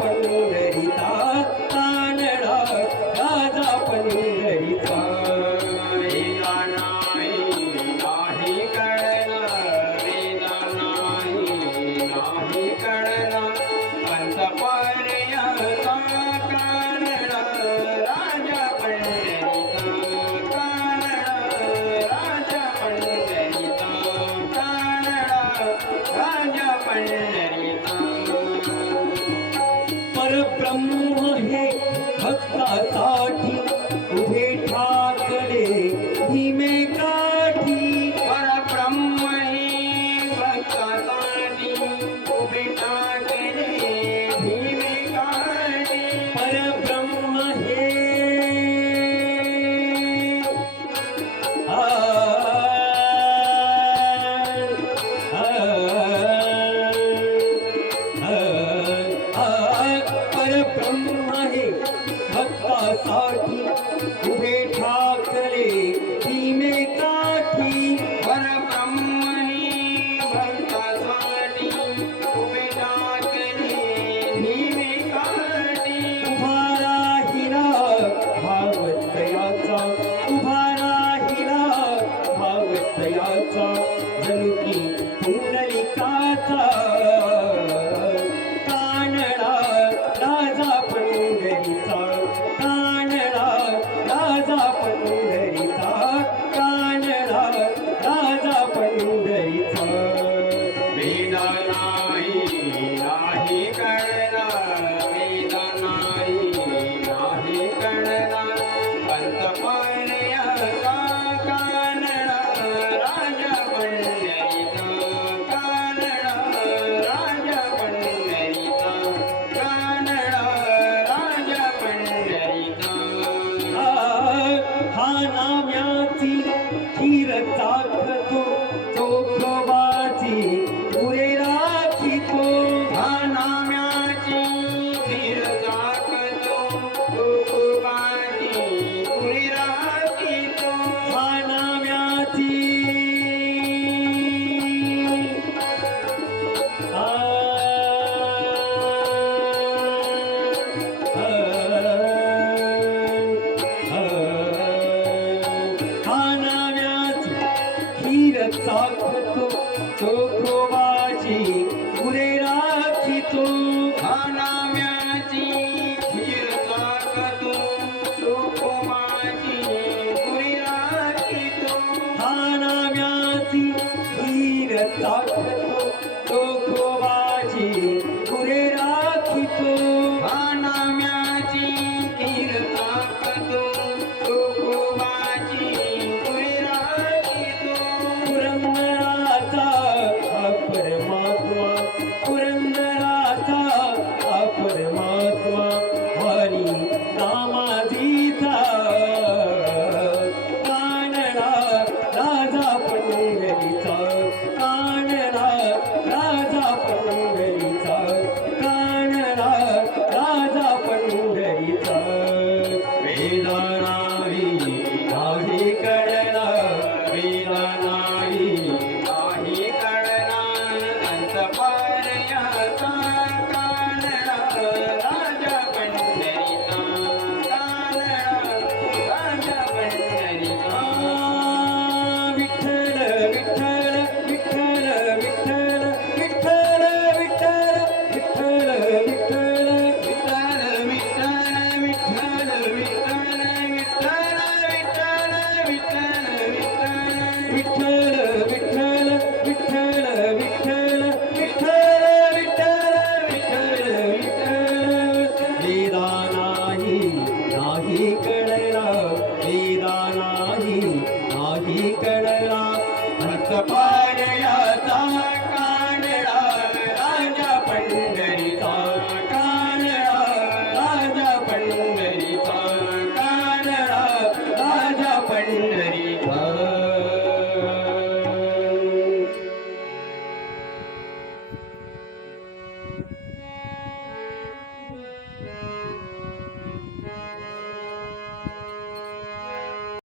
Hallelujah. ब्रह्माने भक्तासाठी काठी पर ब्रह्मणे भक्तासाठी उभे ठाकले नीमे काठी. उभा राहिला भावतयाचा उभा पुंडलिकाचा থাকতো চোখ বাজি